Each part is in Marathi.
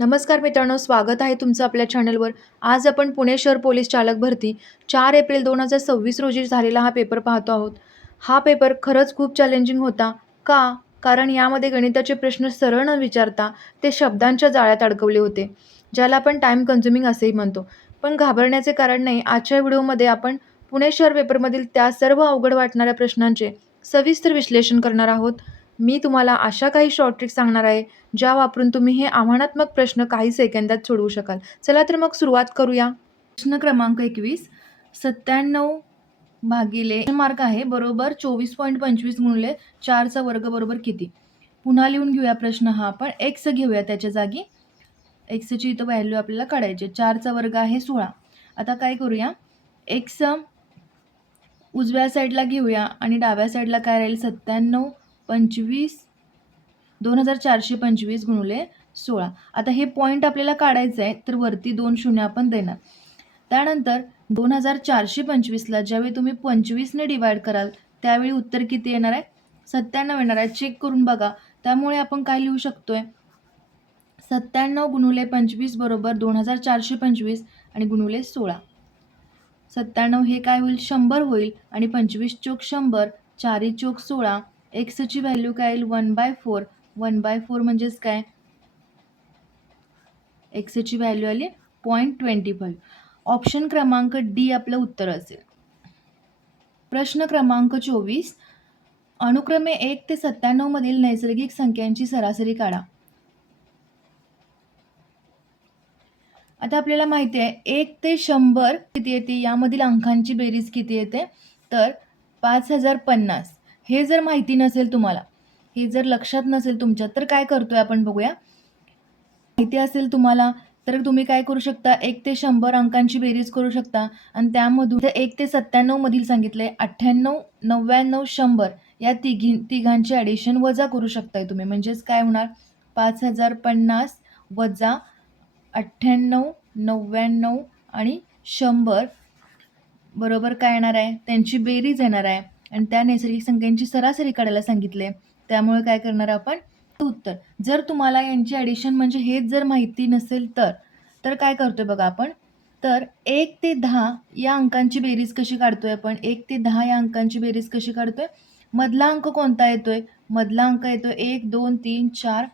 नमस्कार मित्रांनो, स्वागत आहे तुमचं आपल्या चॅनलवर. आज आपण पुणे शहर पोलीस चालक भरती 4 एप्रिल 2026 रोजी झालेला हा पेपर पाहतो आहोत. हा पेपर खरंच खूप चॅलेंजिंग होता. का? कारण यामध्ये गणिताचे प्रश्न सरळ न विचारता ते शब्दांच्या जाळ्यात अडकवले होते, ज्याला आपण टाईम कन्झ्युमिंग असेही म्हणतो. पण घाबरण्याचे कारण नाही. आजच्या व्हिडिओमध्ये आपण पुणे शहर पेपरमधील त्या सर्व अवघड वाटणाऱ्या प्रश्नांचे सविस्तर विश्लेषण करणार आहोत. मी तुम्हाला अशा काही शॉर्ट ट्रिक्स सांगणार आहे, ज्या वापरून तुम्ही हे आव्हानात्मक प्रश्न काही सेकंदात सोडवू शकाल. चला तर मग सुरुवात करूया. प्रश्न क्रमांक 21, 97 भागिले मार्क आहे बरोबर 24.25 गुणिले 4चा वर्ग बरोबर किती? पुन्हा लिहून घेऊया प्रश्न हा आपण. एक्स घेऊया त्याच्या जागी. एक्सची इथं व्हॅल्यू आपल्याला काढायची. 4चा वर्ग आहे 16. आता काय करूया, एक्स उजव्या साईडला घेऊया आणि डाव्या साईडला काय राहील 97 25 2425 गुणिले 16. आता हे पॉईंट आपल्याला काढायचं आहे, तर वरती 2 शून्य आपण देणार. त्यानंतर 2425ला ज्यावेळी तुम्ही 25ने डिवाइड कराल त्यावेळी उत्तर किती येणार आहे? 97 येणार आहे. चेक करून बघा. त्यामुळे आपण काय लिहू शकतोय, 97 गुणिले 25 बरोबर 2425 आणि गुणिले 16. 97 हे काय होईल 100 होईल आणि 25 चोक 100, 4 चोक 16. एक्सची व्हॅल्यू काय येईल 1/4. 1/4 म्हणजेच काय, एक्सची व्हॅल्यू आली 0.25. ऑप्शन क्रमांक डी आपलं उत्तर असेल. प्रश्न क्रमांक 24, अनुक्रमे 1 ते 97 मधील नैसर्गिक संख्यांची सरासरी काढा. आता आपल्याला माहिती आहे 1 ते 100 किती येते, यामधील अंकांची बेरीज किती येते, तर 5050. हे जर माहिती नसेल तुम्हाला, हे जर लक्षात नसेल तुमच्या, तर काय करतोय आपण बघूया. माहिती असेल तुम्हाला तर तुम्ही काय करू शकता, 1 ते 100 अंकांची बेरीज करू शकता आणि त्यामधून 1 ते 97 मधील सांगितले 98 99 100 या तिघांचे ॲडिशन वजा करू शकताय तुम्ही. म्हणजेच काय होणार, 5050 वजा 98 99 आणि 100 बरोबर काय येणार आहे, त्यांची बेरीज येणार आहे आणि त्या नैसर्गिक संख्यांची सरासरी काढायला सांगितले. त्यामुळे काय करणार आपण उत्तर. जर तुम्हाला यांची ॲडिशन म्हणजे हेच जर माहिती नसेल तर काय करतोय बघा आपण, तर 1 ते 10 या अंकांची बेरीज कशी काढतोय आपण, 1 ते 10 या अंकांची बेरीज कशी काढतोय, मधला अंक कोणता येतोय, मधला अंक येतोय 1 2 3 4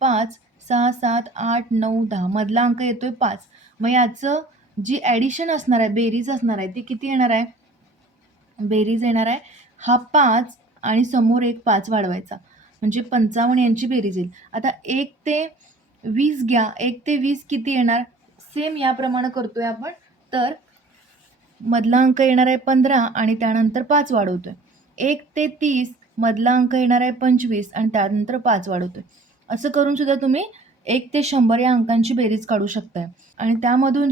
5 6 7 8 9 10, मधला अंक येतोय 5. मग याचं जी ॲडिशन असणार आहे, बेरीज असणार आहे, ती किती येणार आहे, बेरीज येणार आहे हा 5 आणि समोर एक 5 वाढवायचा म्हणजे 55 यांची बेरीज येईल. आता 1 ते 20 घ्या, 1 ते 20 किती येणार, सेम याप्रमाणे करतोय आपण. तर मधला अंक येणार आहे 15 आणि त्यानंतर 5 वाढवतोय. 1 ते 30 मधला अंक येणार आहे 25 आणि त्यानंतर 5 वाढवतोय. असं करून सुद्धा तुम्ही 1 ते 100 या अंकांची बेरीज काढू शकताय आणि त्यामधून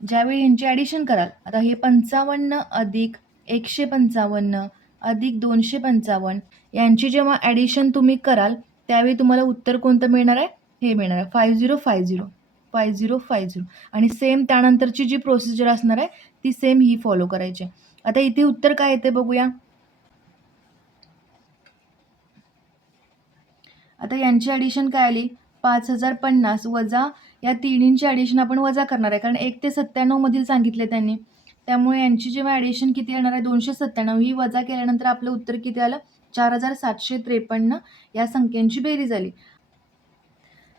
ज्यावेळी ह्यांची ॲडिशन कराल, आता हे 55 अधिक 155 अधिक 255 यांची जेव्हा ॲडिशन तुम्ही कराल त्यावेळी तुम्हाला उत्तर कोणतं मिळणार आहे, हे मिळणार आहे 5050 आणि सेम त्यानंतरची जी प्रोसिजर असणार आहे ती सेम ही फॉलो करायची. आता इथे उत्तर काय येते बघूया. आता यांची ॲडिशन काय आली 5050 वजा या तिन्हींची ॲडिशन आपण वजा करणार आहे, कारण 1 ते 97 मधील सांगितले त्यांनी. त्यामुळे यांची जेव्हा ॲडिशन किती येणार आहे 297, ही वजा केल्यानंतर आपलं उत्तर किती आलं 4753 या संख्यांची बेरीज आली.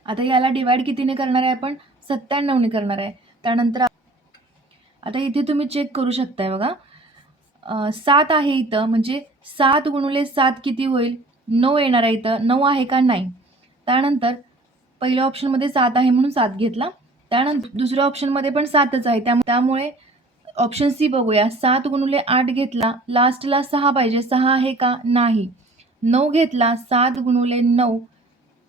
आता याला डिवाइड कितीने करणार आहे आपण, 97ने करणार आहे. त्यानंतर आता इथे तुम्ही चेक करू शकताय बघा, 7 आहे इथं, म्हणजे 7 गुणिले 7 किती होईल, 9 येणार आहे इथं. 9 आहे का, नाही. त्यानंतर पहिल्या ऑप्शनमध्ये 7 आहे म्हणून 7 घेतला. त्यानंतर दुसऱ्या ऑप्शनमध्ये पण 7च आहे, त्यामुळे ऑप्शन सी बघूया. 7 गुणिले 8 घेतला, लास्टला 6 पाहिजे, 6 आहे का, नाही. 9 घेतला, 7 गुणिले 9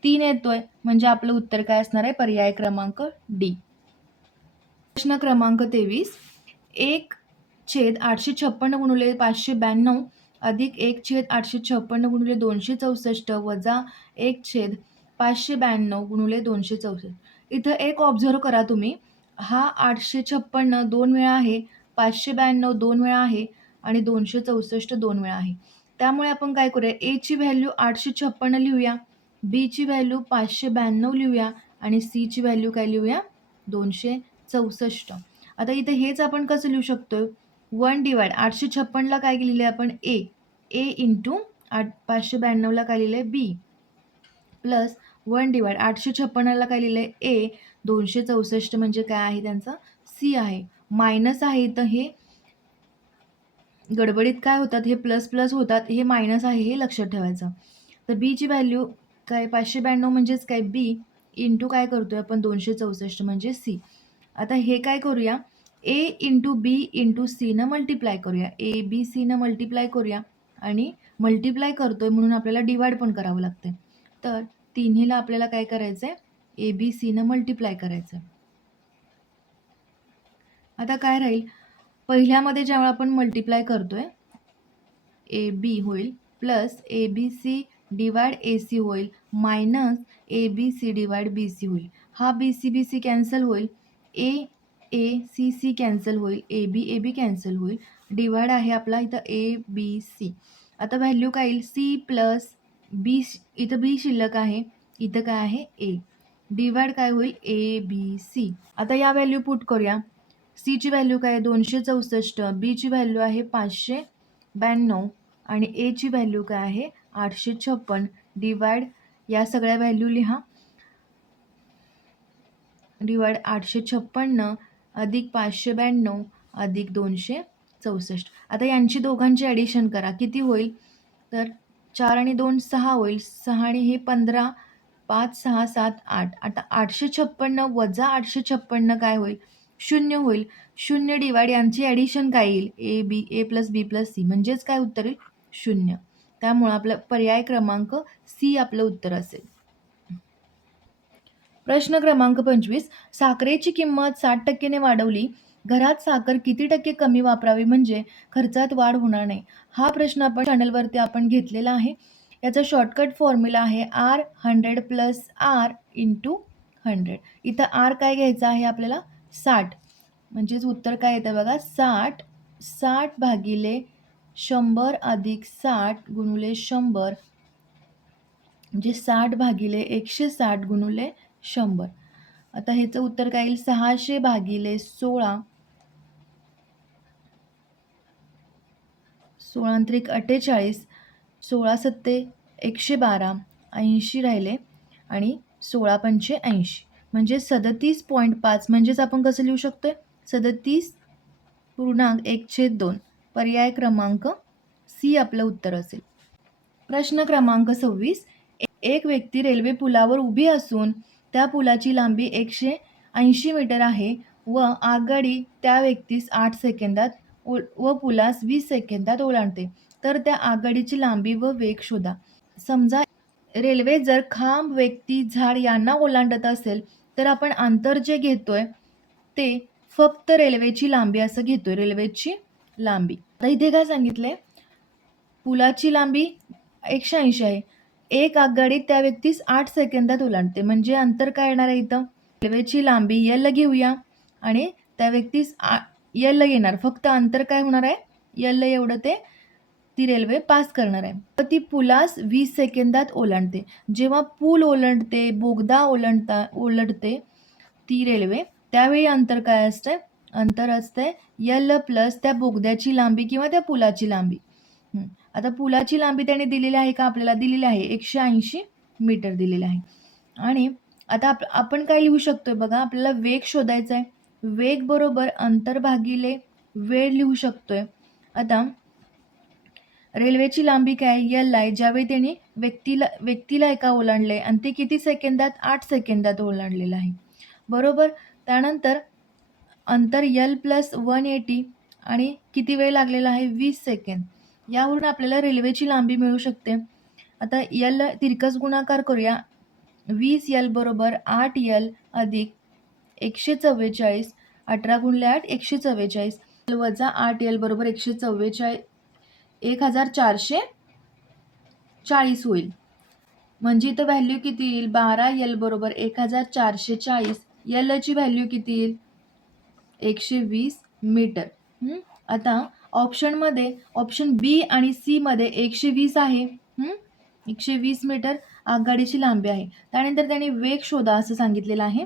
3 येतोय, म्हणजे आपलं उत्तर काय असणार आहे, पर्याय क्रमांक डी. प्रश्न क्रमांक 23, 1/856 गुणिले 592 अधिक 1/856 गुणिले 264 वजा 1/592 गुणिले 264. इथं एक ऑब्झर्व करा तुम्ही, हा 856 2 वेळा आहे, 592 2 वेळा आहे आणि 264 2 वेळा आहे. त्यामुळे आपण काय करूया, ए ची व्हॅल्यू 856 लिहूया, बी ची व्हॅल्यू 592 लिहूया आणि सीची व्हॅल्यू काय लिहूया 264. आता इथे हेच आपण कसं लिहू शकतो 1 डिवाइड 856ला काय लिहिले आपण ए इंटू 592ला काय लिहिले बी प्लस 1 डिवाइड 856ला काय लिहिलंय ए 264 म्हणजे काय आहे त्यांचा सी आहे. मायनस आहे तर हे गडबडीत काय होतात हे प्लस प्लस होतात, हे मायनस आहे हे लक्षात ठेवायचं. तर बीची व्हॅल्यू काय 592 म्हणजेच काय बी इंटू काय करतोय आपण 264 म्हणजे सी. आता हे काय करूया ए इंटू बी इंटू सी न मल्टिप्लाय करूया, ए बी सी न मल्टिप्लाय करूया आणि मल्टिप्लाय करतोय म्हणून आपल्याला डिवाइड पण करावं लागतंय. तर तिन्हीला आपल्याला काय करायचंय ए बी सी न मल्टिप्लाय करायचंय. आता काय राहील पहिल्यामध्ये जेव्हा आपण मल्टिप्लाय करतोय ए बी होईल plus A B C divide A C होईल minus A B C divide B C होईल. हा बी सी कॅन्सल होईल, ए सी सी कॅन्सल होईल, ए बी कॅन्सल होईल. डिवाइड आहे आपला इथं ए बी सी. आता व्हॅल्यू काय येईल सी प्लस बी, इथं बी शिल्लक आहे, इथं काय आहे ए. डिवाइड काय होईल ए बी सी. आता या व्हॅल्यू पुट करूया. सीची व्हॅल्यू काय आहे 264, बीची व्हॅल्यू आहे 592 आणि एची व्हॅल्यू काय आहे 856. डिवाइड या सगळ्या व्हॅल्यू लिहा. डिवाइड 856 अधिक 592 अधिक 264. आता यांची दोघांची ॲडिशन करा किती होईल तर 4 आणि 2 6 होईल, 6 आणि हे 15, 5 6 7 8. आता 856 वजा 856 काय होईल 0 होईल. 0 डिवाइड यांची ॲडिशन काय येईल ए प्लस बी प्लस सी म्हणजेच काय उत्तर येईल 0. त्यामुळे आपलं पर्याय क्रमांक सी आपलं उत्तर असेल. प्रश्न क्रमांक 25. साखरेची किंमत 60% वाढवली, घरात साखर किती टक्के कमी वापरावी म्हणजे खर्चात वाढ होणार नाही. हा प्रश्न आपण चॅनलवरती आपण घेतलेला आहे. याचा शॉर्टकट फॉर्म्युला आहे आर 100 प्लस आर इंटू 100. इथं आर काय घ्यायचं आहे आपल्याला 60, म्हणजेच उत्तर काय येतं बघा 60 भागिले 100 अधिक 60 गुणुले 100 म्हणजे 60 भागिले 160 गुणुले 100. आता ह्याचं उत्तर काय येईल 600 भागिले 16, 16 त्रिक 48, 16 सत्ते 112, 80 राहिले आणि 16 पंचे 80 म्हणजे 37.5. म्हणजेच आपण कसं लिहू शकतोय 37.1/2. पर्याय क्रमांक सी आपलं उत्तर असेल. प्रश्न क्रमांक 26. एक व्यक्ती रेल्वे पुलावर उभी असून त्या पुलाची लांबी 180 मीटर आहे व आगगाडी त्या व्यक्तीस 8 सेकंदात व पुलास 20 सेकंदात ओलांडते, तर त्या आगगाडीची लांबी व वेग शोधा. समजा रेल्वे जर खांब, व्यक्ती, झाड यांना ओलांडत असेल तर आपण अंतर जे घेतोय ते फक्त रेल्वेची लांबी असं घेतोय, रेल्वेची लांबी. आता इथे काय सांगितलंय पुलाची लांबी 180 आहे, एक आगगाडी त्या व्यक्तीस 8 सेकंदात ओलांडते, म्हणजे अंतर काय येणार आहे इथं रेल्वेची लांबी यल घेऊया आणि त्या व्यक्तीस यल येणार, फक्त अंतर काय होणार आहे यल एवढं ते ती रेल्वे पास करणार आहे. तर ती पुलास 20 सेकंदात ओलांडते. जेव्हा पूल ओलांडते, बोगदा ओलांडते ती रेल्वे त्यावेळी अंतर काय असतंय अंतर असतंय यल प्लस त्या बोगद्याची लांबी किंवा त्या पुलाची लांबी. आता पुलाची लांबी त्याने दिलेली आहे का आपल्याला दिलेली आहे 180 मीटर दिलेली आहे. आणि आता आपण काय लिहू शकतोय बघा आपल्याला वेग शोधायचा आहे, वेग बरोबर अंतर भागिले वेळ लिहू शकतोय. आता रेल्वेची लांबी काय यल आहे, ज्यावेळी त्यांनी व्यक्तीला एका ओलांडले आणि ते किती सेकंदात 8 सेकंदात ओलांडलेलं आहे बरोबर. त्यानंतर अंतर यल प्लस 180 आणि किती वेळ लागलेला आहे 20 सेकंद. यावरून आपल्याला रेल्वेची लांबी मिळू शकते. आता यल तिरकस गुणाकार करूया. 20 यल बरोबर 8 यल अधिक 144, 18 गुणिले 8 144 वजा 8 यल बरोबर 144 1440 होईल. म्हणजे इथं व्हॅल्यू किती येईल 12 यल बरोबर 1440. यलची व्हॅल्यू किती येईल 120 मीटर. आता ऑप्शन बी आणि सी मध्ये 120 आहे 120 मीटर आगगाडीची लांबी आहे. त्यानंतर त्यांनी वेग शोधा असं सांगितलेलं आहे.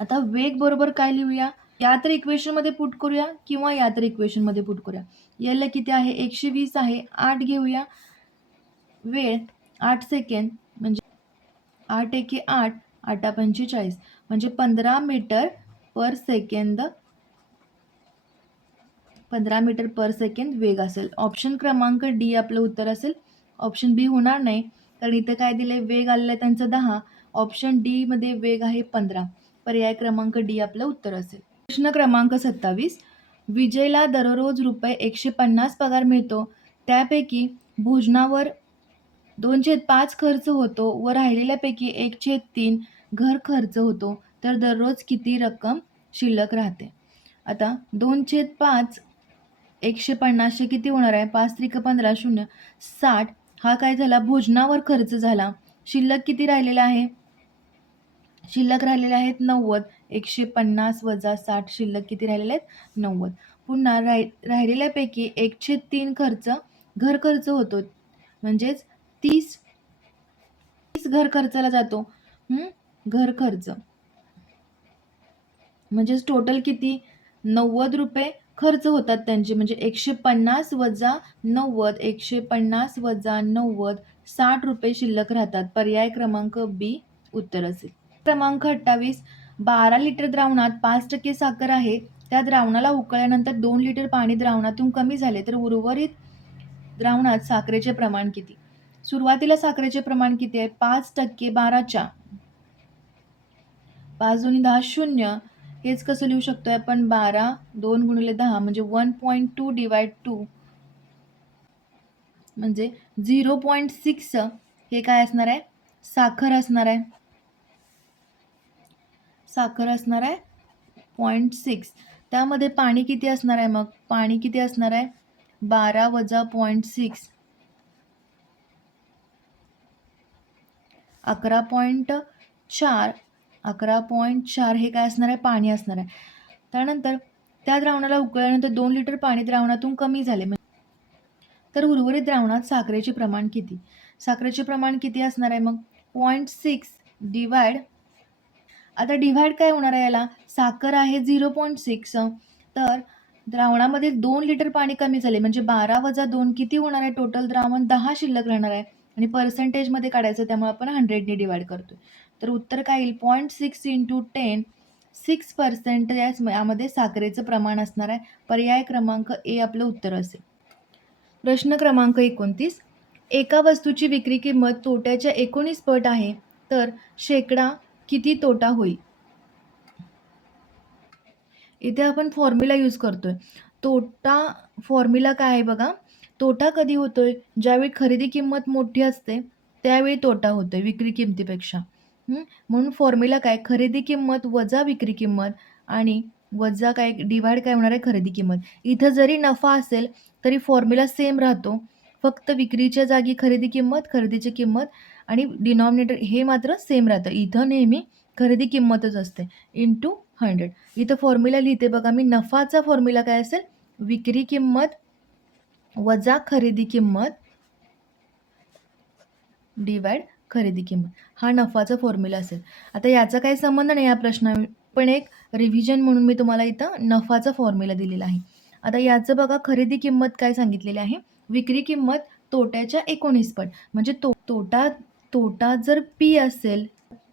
आता वेग बरोबर काय लिहूया? या तर इक्वेशनमध्ये पुट करूया किंवा या तर इक्वेशनमध्ये पुट करूया. याला किती आहे? 120 आहे. 8 घेऊया. वेळ 8 सेकंद म्हणजे 8 एके 8, 8 45 म्हणजे 15 metre per second 15 metre per second वेग असेल. ऑप्शन क्रमांक डी आपलं उत्तर असेल. ऑप्शन बी होणार नाही, कारण इथं काय दिलंय? वेग आलेला आहे त्यांचा 10. ऑप्शन डी मध्ये वेग आहे 15. पर्याय क्रमांक डी आपलं उत्तर असेल. प्रश्न क्रमांक 27. विजयला दररोज रुपये 150 पगार मिळतो. त्यापैकी भोजनावर 2/5 खर्च होतो व राहिलेल्यापैकी 1/3 घर खर्च होतो. तर दररोज किती रक्कम शिल्लक राहते? आता 2/5 150 किती होणार आहे? 5 त्रिक 15 0 60. हा काय झाला? भोजनावर खर्च झाला. शिल्लक किती राहिलेला आहे? शिल्लक राहिलेले आहेत 90. 150 वजा 60 शिल्लक किती राहिलेले आहेत? 90. पुन्हा राहिलेल्यापैकी 1/3 खर्च घर खर्च होतो, म्हणजेच 30 घर खर्चाला जातो. घर खर्च म्हणजेच टोटल किती? 90 रुपये खर्च होतात त्यांचे, म्हणजे 150 वजा 90, 150 वजा 90, 60 रुपये शिल्लक राहतात. पर्याय क्रमांक बी उत्तर असेल. क्रमांक 28. 12 लिटर द्रावणात 5% साखर आहे. त्या द्रावणाला उकळल्यानंतर 2 लिटर पाणी द्रावणातून कमी झाले, तर उर्वरित द्रावणात साखरेचे प्रमाण किती? सुरुवातीला साखरेचे प्रमाण किती आहे? 5% 12च्या 5 दोन्ही 10 0. हेच कसं लिहू शकतोय आपण? 12 2 गुणिले 10 म्हणजे 1.2 डिवाइड 2 म्हणजे 0.6. हे काय असणार आहे? साखर असणार आहे. साखर असणार आहे 0.6. त्यामध्ये पाणी किती असणार आहे? मग पाणी किती असणार आहे? 12 वजा 0.6 11.4. 11.4 हे काय असणार आहे? पाणी असणार आहे. त्यानंतर त्या द्रावणाला उकळल्यानंतर 2 लिटर पाणी द्रावणातून कमी झाले, तर उर्वरित द्रावणात साखरेचे प्रमाण किती? साखरेचे प्रमाण किती असणार आहे? मग 0.6 डिवाइड, आता डिवाइड काय होणार आहे याला? साखर आहे 0.6, तर द्रावणामध्ये 2 लिटर पाणी कमी झाले, म्हणजे 12 वजा 2 किती होणार आहे? टोटल द्रावण 10 शिल्लक राहणार आहे, आणि पर्सेंटेजमध्ये काढायचं, त्यामुळे आपण 100ने डिवाइड करतोय. तर उत्तर काय येईल? 0.6 इंटू 10, 6% यामध्ये साखरेचं प्रमाण असणार आहे. पर्याय क्रमांक ए आपलं उत्तर असेल. प्रश्न क्रमांक 29. एका वस्तूची विक्री किंमत तोट्याच्या 19 पट आहे, तर शेकडा किती तोटा होईल? इथे आपण फॉर्म्युला यूज करतोय. तोटा फॉर्म्युला काय आहे बघा? तोटा कधी होतोय? ज्यावेळी खरेदी किंमत मोठी असते त्यावेळी तोटा होतोय विक्री किमतीपेक्षा. म्हणून फॉर्म्युला काय? खरेदी किंमत वजा विक्री किंमत आणि वजा काय? डिवाइड काय होणार आहे? खरेदी किंमत. इथं जरी नफा असेल तरी फॉर्म्युला सेम राहतो. फक्त विक्रीच्या जागी खरेदी किंमत, खरेदीची किंमत आणि डिनॉमिनेटर हे मात्र सेम राहतं. इथं नेहमी खरेदी किंमतच असते इंटू 100. इथं फॉर्म्युला लिहिते बघा मी. नफाचा फॉर्म्युला काय असेल? विक्री किंमत वजा खरेदी किंमत डिवाइड खरेदी किंमत, हा नफाचा फॉर्म्युला असेल. आता याचा काही संबंध नाही या प्रश्ना, पण एक रिव्हिजन म्हणून मी तुम्हाला इथं नफाचा फॉर्म्युला दिलेला आहे. आता याचं बघा, खरेदी किंमत काय सांगितलेली आहे? विक्री किंमत तोट्याच्या 19 पट, म्हणजे तोटा जर पी असेल,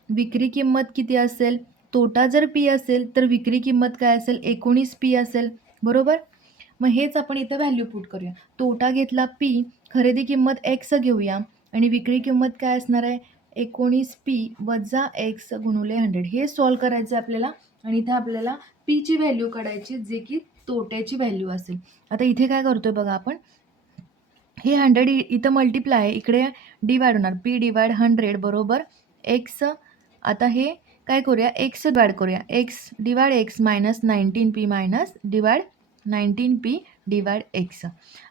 विक्री किंमत किती असेल? तोटा जर पी असेल तर विक्री किंमत काय असेल? 19 पी असेल, बरोबर? मग हेच आपण इथं व्हॅल्यू पुट करूया. तोटा घेतला पी, खरेदी किंमत एक्स घेऊया आणि विक्री किंमत काय असणार आहे? 19 पी वजा एक्स गुणुले 100. हे सॉल्व करायचं आपल्याला, आणि इथं आपल्याला पीची व्हॅल्यू काढायची, जे की तोट्याची व्हॅल्यू असेल. आता इथे काय करतोय बघा आपण, हे 100 इथं मल्टिप्लाय आहे, इकडे डिवाइड होणार. पी डिवाइड 100 बरोबर एक्स. आता हे काय करूया? एक्स डिवाइड करूया. X divide x minus 19 P minus divide 19 P divide x.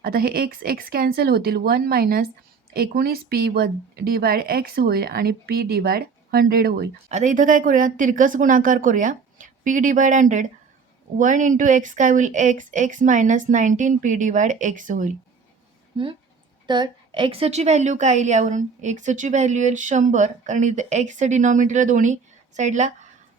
आता हे एक्स एक्स कॅन्सल होतील. 1 मायनस 19 पी डिवाइड एक्स होईल आणि पी डिवाइड 100 होईल. आता इथं काय करूया? तिरकस गुणाकार करूया. पी डिवाइड 100, 1 इंटू एक्स काय होईल? X x minus 19 P divide x होईल. तर एक्सची व्हॅल्यू काय येईल यावरून? एक्सची व्हॅल्यू येईल 100, कारण इथे एक्सचं डिनॉमिनेटरला दोन्ही साईडला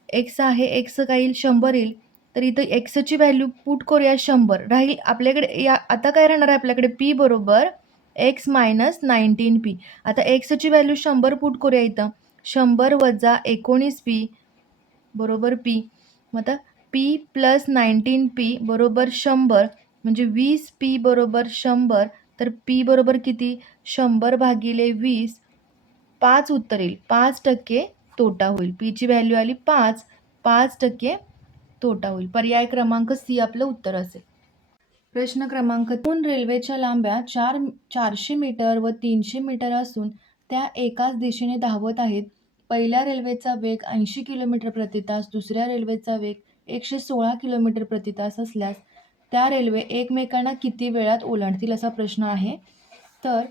एक्स आहे, एक्स काय येईल 100 येईल. तर इथं एक्सची व्हॅल्यू पुट करूया 100. राहील आपल्याकडे या आता काय राहणार आहे आपल्याकडे पी बरोबर एक्स मायनस 19p. आता एक्सची व्हॅल्यू 100 पुट करूया इथं. 100 वजा 19p बरोबर पी. मग आता पी प्लस 19p बरोबर 100, म्हणजे 20p बरोबर 100. तर पी बरोबर किती? 100 भागिले 20, 5 उत्तर येईल. 5% तोटा होईल. पीची व्हॅल्यू आली 5, 5% तोटा होईल. पर्याय क्रमांक सी आपलं उत्तर असेल. प्रश्न क्रमांक 2. रेल्वेच्या लांब्या 400 मीटर व 300 मीटर असून त्या एकाच दिशेने धावत आहेत. पहिल्या रेल्वेचा वेग 80 किलोमीटर प्रति तास, दुसऱ्या रेल्वेचा वेग 116 किलोमीटर प्रति तास असल्यास त्या रेल्वे एकमेकांना किती वेळात ओलांडतील असा प्रश्न आहे. तर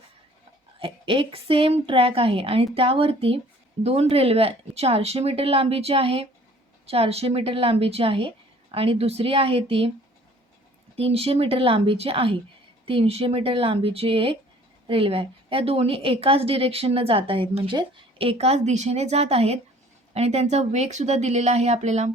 एक सेम ट्रॅक आहे आणि त्यावरती 2 रेल्वे 400 मीटर लांबीची आहे, 400 मीटर लांबीची आहे आणि दुसरी आहे ती 300 मीटर लांबीची आहे. 300 मीटर लांबीची एक रेल्वे आहे. या दोन्ही एकाच डिरेक्शननं जात आहेत, म्हणजे एकाच दिशेने जात आहेत आणि त्यांचा वेगसुद्धा दिलेला आहे आपल्याला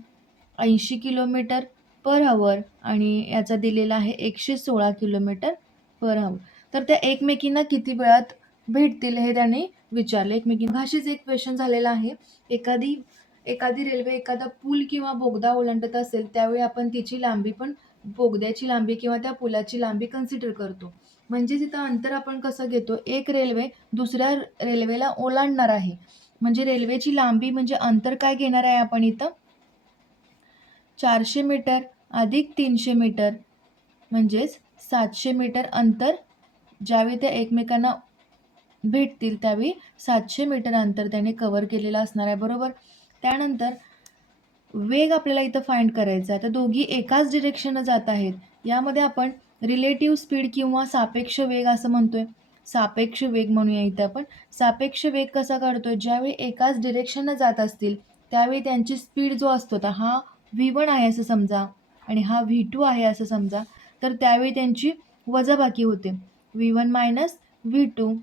80 किलोमीटर पर हवर आणि याचा दिलेला आहे 116 किलोमीटर पर हवर. तर त्या एकमेकींना किती वेळात भेटतील हे त्यांनी विचारले एकमेकींना. अशीच एक क्वेश्चन झालेला आहे. एखादी रेल्वे एखादा पूल किंवा बोगदा ओलांडत असेल त्यावेळी आपण तिची लांबी पण बोगद्याची लांबी किंवा त्या पुलाची लांबी कन्सिडर करतो. म्हणजे तिथं अंतर आपण कसं घेतो, एक रेल्वे दुसऱ्या रेल्वेला ओलांडणार आहे, म्हणजे रेल्वेची लांबी म्हणजे अंतर काय घेणार आहे आपण इथं 400 मीटर अधिक 300 मीटर म्हणजेच 700 मीटर अंतर ज्यावेळी ते एकमेकांना भेटतील त्यावेळी 700 मीटर अंतर त्याने कव्हर केलेलं असणार आहे, बरोबर. त्यानंतर वेग आपल्याला इथं फाइंड करायचा आहे. तर दोघी एकाच डिरेक्शननं जात आहेत. यामध्ये आपण रिलेटिव्ह स्पीड किंवा सापेक्ष वेग असं म्हणतोय. सापेक्ष वेग म्हणूया इथं आपण. सापेक्ष वेग कसा काढतोय, ज्यावेळी एकाच डिरेक्शननं जात असतील त्यावेळी त्यांची स्पीड जो असतो तर हा V1 आहे असं समजा आणि हा V2 आहे असं समजा, तर त्यावेळी त्यांची वजाबाकी होते. V1 minus V2,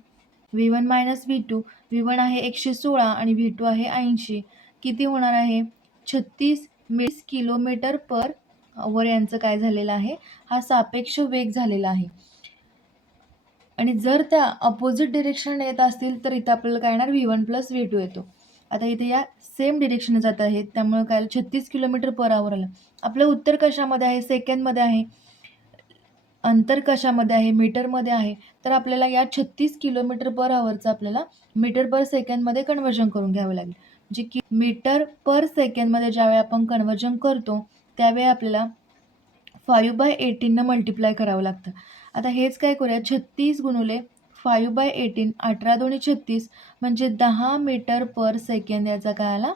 V1 minus V2. V1 आहे 116 आणि V2 आहे 80. किती होणार आहे 36 किलोमीटर पर अवर यांचं काय झालेलं आहे, हा सापेक्ष वेग झालेला आहे. आणि जर त्या अपोजिट डिरेक्शन येत असतील तर इथं आपल्याला काय येणार V1 प्लस V2 येतो. आता इथे या सेम डिरेक्शनने जात आहेत त्यामुळे काय 36 किलोमीटर पर आवर आलं. आपलं उत्तर कशामध्ये आहे, सेकंडमध्ये आहे. अंतर कशामध्ये आहे, मीटरमध्ये आहे. तर आपल्याला या 36 किलोमीटर पर आवरचं आपल्याला मीटर पर सेकंडमध्ये कन्व्हर्जन करून घ्यावं लागेल. म्हणजे की मीटर पर सेकंडमध्ये ज्यावेळी आपण कन्व्हर्जन करतो त्यावेळी आपल्याला 5/18 मल्टिप्लाय करावं लागतं. आता हेच काय करूया, 36 गुणुले 5/18, 18 दोन्ही 36 म्हणजे 10 मीटर पर सेकंड याचा काय आला,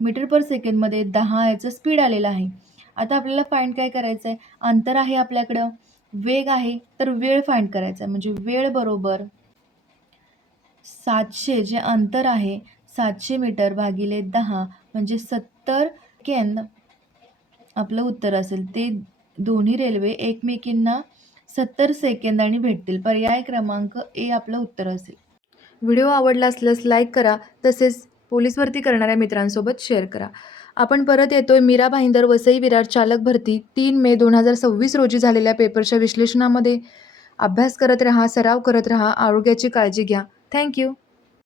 मीटर पर सेकंडमध्ये 10 याचं स्पीड आलेलं आहे. आता आपल्याला फाइंड काय करायचं आहे, अंतर आहे आपल्याकडं, वेग आहे, तर वेळ फाइंड करायचा आहे. म्हणजे वेळ बरोबर 700 जे अंतर आहे 700 मीटर भागिले 10 म्हणजे 70 सेकंद आपलं उत्तर असेल. ते दोन्ही रेल्वे एकमेकींना 70 सेकंदांनी भेटतील. पर्याय क्रमांक ए आपलं उत्तर असेल. व्हिडिओ आवडला असल्यास लाईक करा, तसेच पोलीस भरती करणाऱ्या मित्रांसोबत शेअर करा. आपण परत येतोय मीरा भाईंदर वसई विरार चालक भरती 3 मे 2026 रोजी झालेल्या पेपरच्या विश्लेषणामध्ये. अभ्यास करत राहा, सराव करत राहा, आरोग्याची काळजी घ्या. थँक्यू.